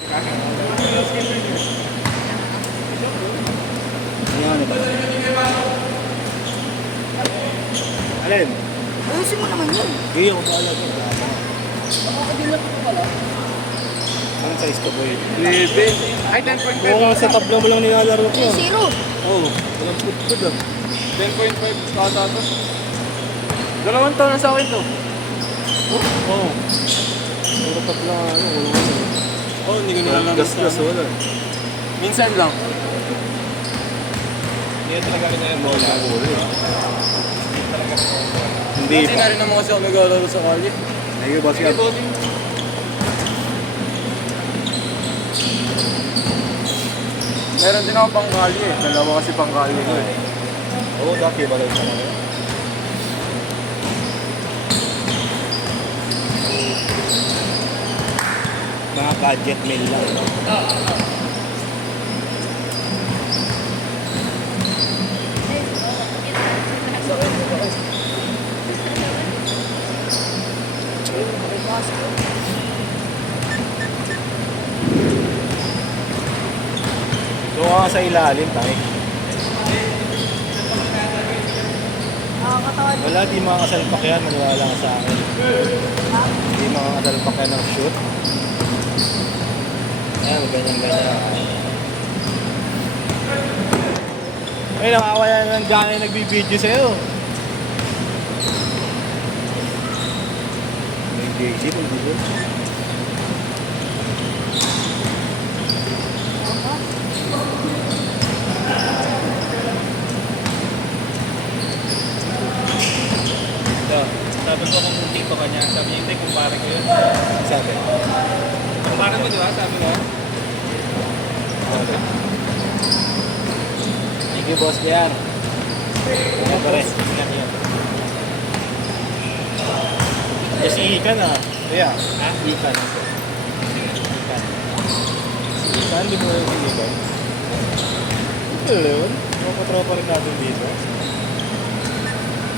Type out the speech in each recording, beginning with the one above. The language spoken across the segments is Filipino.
Ayan, ito. Alin? Ayusin mo naman yun. Hindi ako pala ito. Makakadilat ko pala. Anong size ko po yun? 11. Ay, 10.5. Kung sa tabla mo lang nilalaro ko. Ay, zero. Oo, walang put-put ah. 10.5 kata to. 2 taon na sa akin to. Oo. Puro tabla, ano, walang ano. Oh, hindi ko nilalaro Gas-gas, wala. Minsan lang. Hindi talaga rin na yung bola. Hindi Hindi pa. na rin naman kasi ako naglalaro sa kalye. Thank you, boss. Sige, bossing. Meron din ako pang kalye eh. Dalawa kasi pang kalye ko eh. Oo, dati balay sa mga. Mga gadget mail lang. So nga sa ilalim tayo. Nakakatawan. Wala, di mga kasalpak yan. Maniwala ka sa akin. Di mga kasalpak yan ng shoot. Ayan, ganyan-ganyan. Ay, nakawala na ng dyan yung nagbibideo sa'yo. May JC, may video. Sabi ko kung tipo ka niya. Sabi niya, hindi, kumpare ko yun. Sabi. Kumpare mo, di ba? Sabi ko. Thank you, boss Jan. Ingat ka rin. Ingat yan. Kasi ikan ah. Kaya, ikan. Ikan. Ikan, di mo yung ikan. Ito yun. Tropa-tropa rin natin dito.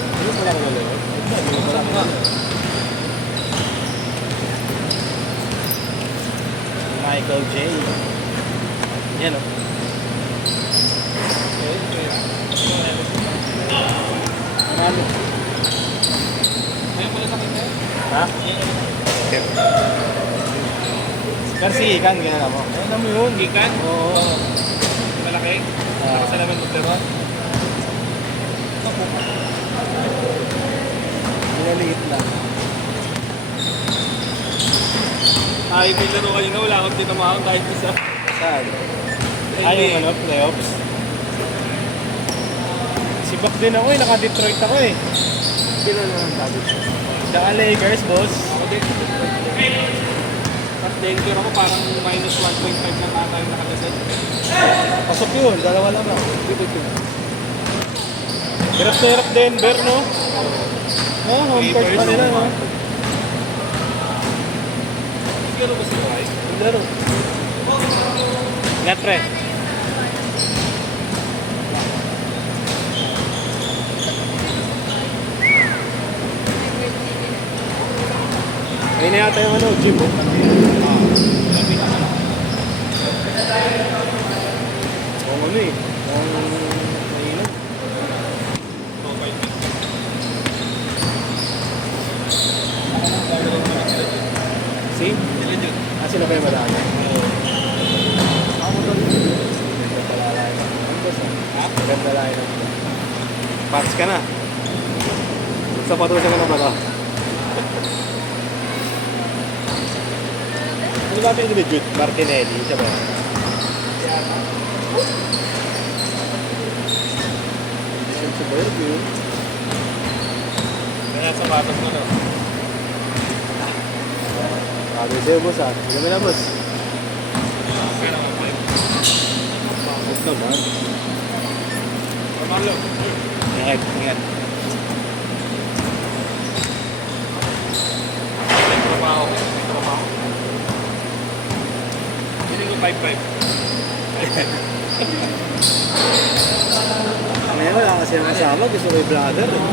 Hindi mo pala kala yun. Hindi mo pala kala yun. Michael J. Yan o. Ano? Ayun pala sa kanya. Ha? Kasi ikan, ganyan mo. Ano mo yun? Gikan? Oo. Malaki? Ah. Sa naman maglaro? Pinaliit lang. Ay, may laro kanina. Wala akong tinamahan kahit isa. Saan? Ay, yung ano, playoffs. Sibak din ako eh, naka-Detroit ako eh. Kailan naman sabi? Sa Lakers, boss. Tapos danger ako parang minus 1.5 lang ata yung nakadasal. Pasok yun, dalawa lang ako. Hirap na hirap Denver, no? No, home court pa nila, no? Siguro ba sila ay? Laro. Ingat, pre. Ayun na yata yung ano, gym. Oo, ano eh. Ang mainit. See? Ah, sila pa yung madami. Ako doon. Ganda pala lahat. Ang boss, ah. Ganda lahat. Pats ka na. Sa patuloy ka na ba ito? Ano ba ito yung legit? Martinelli, siya ba? Yan sa Bayern, yun. Kaya sa patos mo no? Sabi sa'yo, boss, ah. Hindi kami na, boss. Kaya naman pa yun. Boss naman. Pamalo. Ingat, ingat. May trabaho. May trabaho. Hindi ko 5-5. Ngayon, wala kasi ang kasama. Gusto ko yung brother, eh.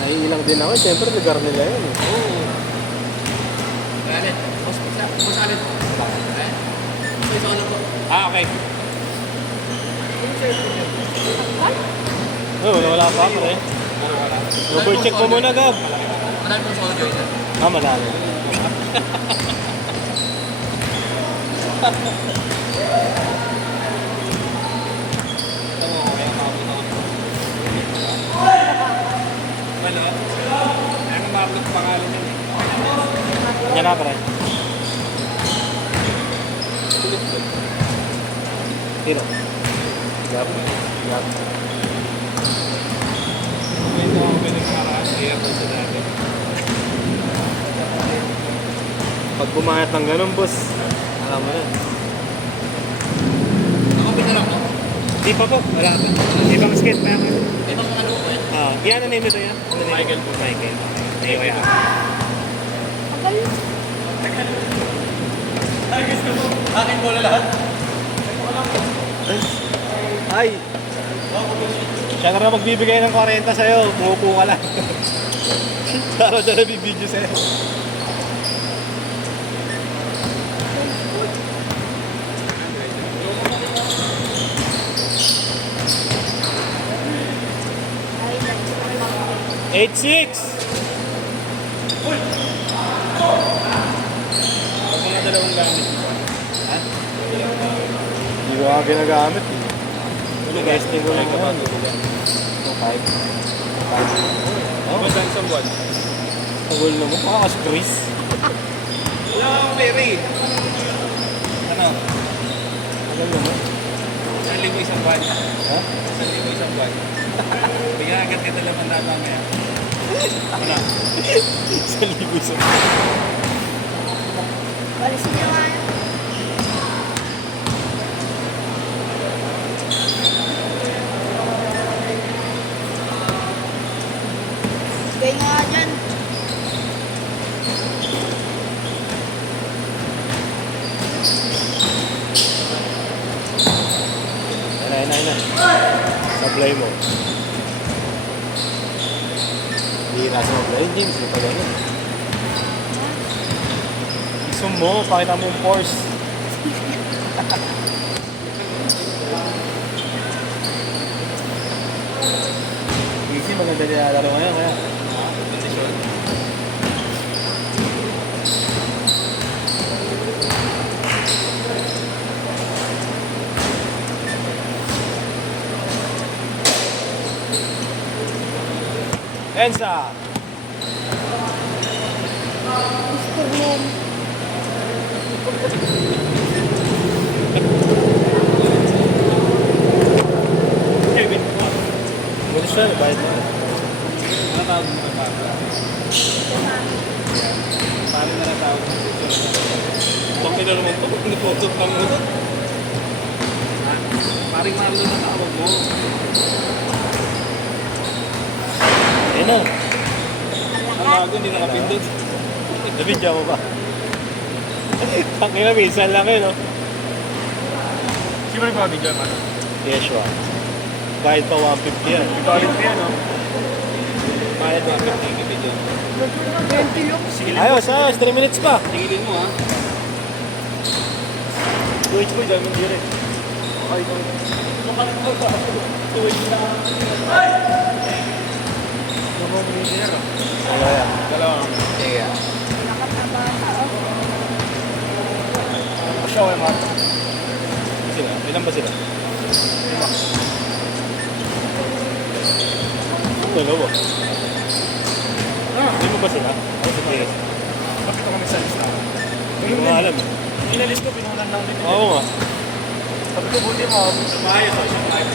Naiilang din ako. Siyempre, lugar nila yun, eh. Oo. Galit. Boss, alin. Ah, okay. Oo, wala pa ako eh. Double check mo muna, Gab. Marami pong soldier dyan. Ah, madami. Wala. Kaya nga ma-upload pangalan yun eh. Yan na, pre. Sino? Gab. Gab. May ito ako pinagkakaan. Kaya po sa dati. Pag bumayat ng ganun, boss, alam mo na. Ako pinalak mo. Di pa po, wala pa. Ibang skate pa yan. Ito mga ano ko eh. Ah, yan ang name nito yan? Ano name? Michael po. Michael. Ayun yan. Ay, gusto mo. Akin mo na lahat. Ay! Siya na rin magbibigay ng 40 sa'yo. Umupo ka lang. Para siya nabibidyo sa'yo. Eight six. Huwag mga dalawang gamit. Ha? Hindi ko nga ginagamit. Testing ko lang naman. 5. Oh, magdan sa buwan. Tagol naman. Baka mas-squeeze. Wala akong peri. Ano? Tagal naman. 1,000 isang buwan. Ha? 1,000 isang buwan. Bigyan agad ka talaman na mamaya. Wala. 1,000 isa. Balisin niyo nga yun. Gawin nga dyan. Ayun. Sablay mo. Hindi na sa mablay, James. Hindi pa ganun. Isum mo, pakita mo yung force. Easy, maganda nilalaro ngayon kaya. Kondisyon. Enza! Mr. Mom. Kevin. Bulis na, bayad mo. Natawag mo na tawag. Parang na natawag mo dito. Itong kilo naman ito. Nipotot lang mo ito. Paring Marlon na tawag mo. Ayun na. Ang bago, hindi nakapindot. Nabidya mo ba? Tangina, minsan lang yun, no? Sino rin ba video man? Yeshua. Kahit pa 150 yan. Galit pa yan, no? Bayad mo, ang video. 20 yung. Ayos, 3 minutes pa. Tingilin mo, ha? Tuwit ko, dyan mo direct. Okay, ito. Wala yan. Dalawa. Sige. Nakatabata, oh. Show em up. Sila? Ilan ba sila? Dalawa. Lima ba sila? Ako sa tigas. Bakit ako nagsalis na? Hindi ko nga alam. Inalis ko, pinunan lang din. Oo nga. Sabi ko, buti mo. Maayos, oh. Siyang maayos.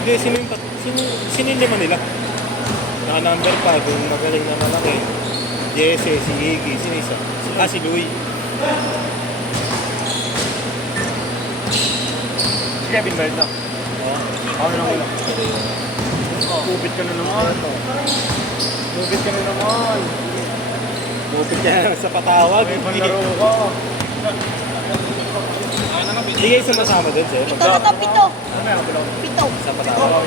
Hindi, sino yung lima nila? Naka number 5, yung magaling na malaki. Jesse, si Iggy, sino isa? Si Louie. Si Kevin Bert na. Oo. Ako lang ulang. Kupit ka na naman. Kupit ka na naman. Bupit ka na sa patawag. May panlaro ka. Hindi kayo sumasama doon, sir? Pito na to, pito. Ano may habol ako? Pito. Sa patawag.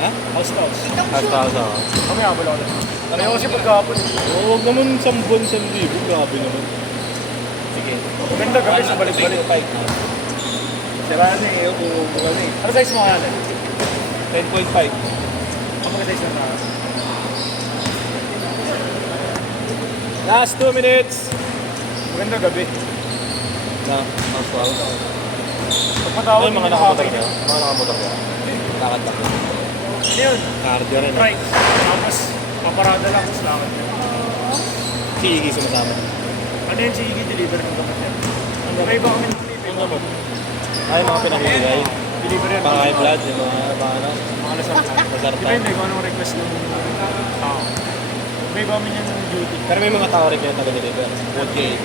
Ha? House to house. Pitong Hasta shoot. sa Kami habol ako. Ano yung kasi pagkapon? Oo, huwag naman 1,000, 1,000. Grabe naman. Sige. Maganda gabi sa balik-balik. 5. Sira na eh. Buka na eh. Ano size mo kaya? 10.5. Ano mga size na? Last 2 minutes. Maganda gabi. Na, maswal. Pagpatawag Ay, mga nakamotor ka. Mga nakamotor ka. Lakad lang. Ano yun? Cardio rin. Try. Tapos, paparada lang. Tapos lakad ka. Si Iggy sumasama. Ano yun si Iggy deliver ng gamot yan? May iba kami Yung gamot. Ay, mga pinahihigay. deliver yan. Pang high blood, yung mga ano, Mga lasartan. masartan. Depende kung anong request ng tao. May iba kami yan ng duty. Pero may mga tao rin yung taga-deliver. Wood KD.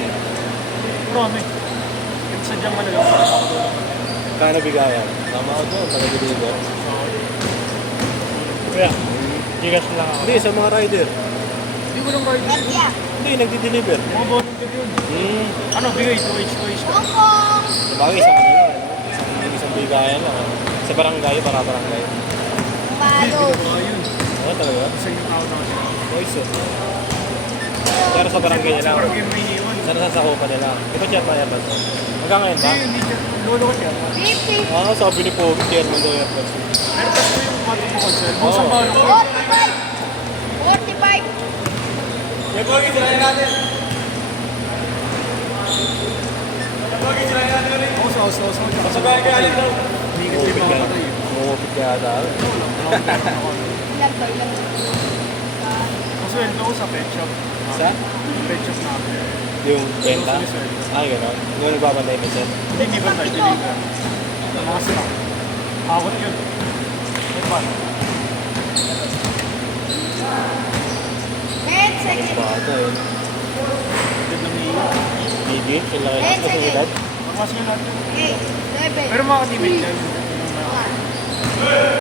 Marami. Yung sadyang malalang para makatulong kami. Kano bigayan? Tama ako doon, taga-deliver. Kuya, gigas lang ako. Hindi, sa mga rider. Hindi ko lang kayo. Katya. Hindi, nagdi-deliver. Mga volunteer yun. Ano, bigay 2H, 2H ka. Hongkong. Sabagay sa kanila, ano? Isang bigayan lang. Ano? Sa barangay, para barangay. Hindi, Malo. ginagawa yun. Ano talaga? Sa inyong tao na kasi. Boys, pero sa barangay nila. Sa barangay may iwan. Sana sasakupan nila. Ito chat na Airbus. Hanggang ngayon ba? Hindi, hindi. Lolo ko siya. 50. Ah, sabi ni Pogi, chairman daw Airbus. Pero tapos ko yung matong ko concern. Oo. Kung saan ba ano ko? 45. 45. May Pogi, sirayan natin. Ako sa house. Sabayan kaya alin daw. Hindi kasi yung mga patay. Umupit ka ata. Ilan ba? Ilan ba? Masweldo ko sa pet shop. Sa? Yung pet shop namin. Yung benta? Grocery service. Ah, gano'n. Yung nagbabantay ka dyan. Hindi ba tayo deliver? Mga stock. Awat yun. May pan. 10 seconds. Bata yun. Good lang iiyak. Bigit, sila kayo. Eh, sige. Kasunod. Ang mas nyo natin. 8. 7. Pero mga ka-teammate yan.